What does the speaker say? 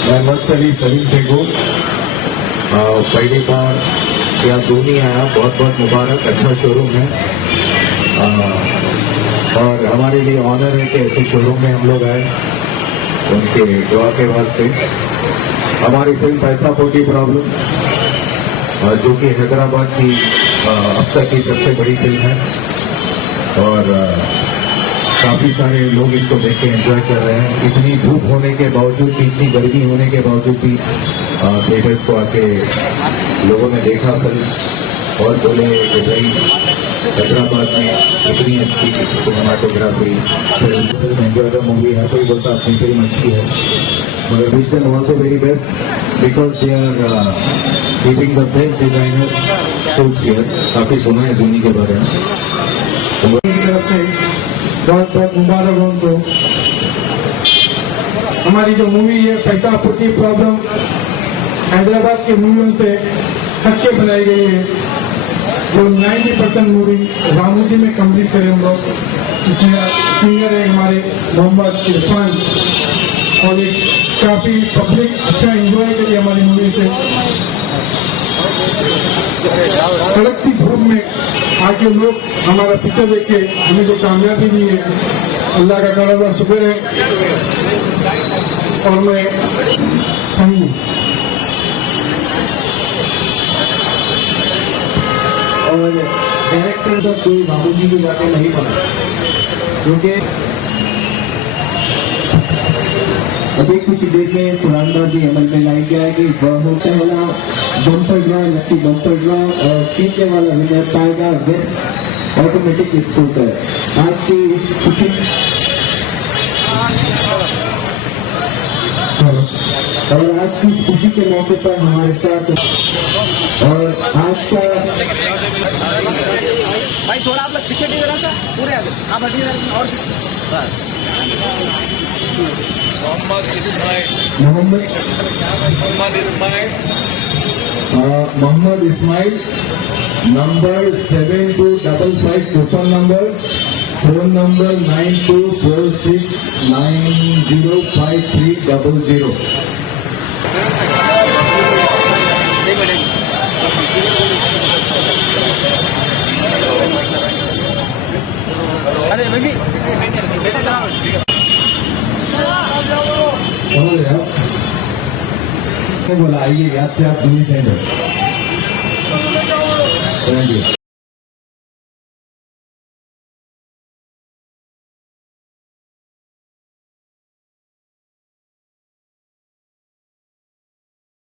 मैं मस्त अली सलीम टेगो पहली बार यहाँ सोनी आया, बहुत बहुत मुबारक। अच्छा शोरूम है और हमारे लिए ऑनर है कि ऐसे शोरूम में हम लोग आए, उनके दुआ के वास्ते। हमारी फिल्म पैसा पोटी प्रॉब्लम जो कि हैदराबाद की अब तक की सबसे बड़ी फिल्म है और काफ़ी सारे लोग इसको देख के एंजॉय कर रहे हैं। इतनी धूप होने के बावजूद भी, इतनी गर्मी होने के बावजूद भी थिएटर्स को आके लोगों ने देखा फिल्म और बोले कि भाई हैदराबाद में इतनी अच्छी cinematography, film enjoy the movie है। कोई बोलता अपनी फिल्म अच्छी है, मगर wish them all the very best because they are keeping the best designer suits here. काफ़ी सुना है जोनी के बारे में। तरफ से बहुत बहुत मुबारक हो उनको। हमारी जो मूवी है पैसा पोटी प्रॉब्लम हैदराबाद के मूवियों से हटके बनाई गई है, जो 90% मूवी रामू जी में कंप्लीट करे हम लोग। इसमें सिंगर है हमारे मोहम्मद इरफान और एक काफी पब्लिक अच्छा एंजॉय करी हमारी मूवी से। कड़कती धूप में आके लोग हमारा पिक्चर देख के हमें जो कामयाबी दी है, अल्लाह का करोड़ा शुक्र है। और मैं और डायरेक्टर तो कोई बाबूजी की बातें नहीं बना, क्योंकि अभी कुछ देर में कुरानबाजी अमल में लाई जाएगी। वह हो पहला bumper draw, lucky bumper draw और जीतने वाला विनर पाएगा वेस्ट ऑटोमेटिक स्कूटर। आज की इस खुशी और आज की इस खुशी के मौके पर हमारे साथ और आज का भाई थोड़ा आप लोग पीछे भी जरा सा पूरे आगे आप हटिए और Mohammad Ismail number 7255 coupon number, phone number 9246905300। अरे बेबी बेटा चलाओ बोला आइए याद से आप जूनी सेंटर।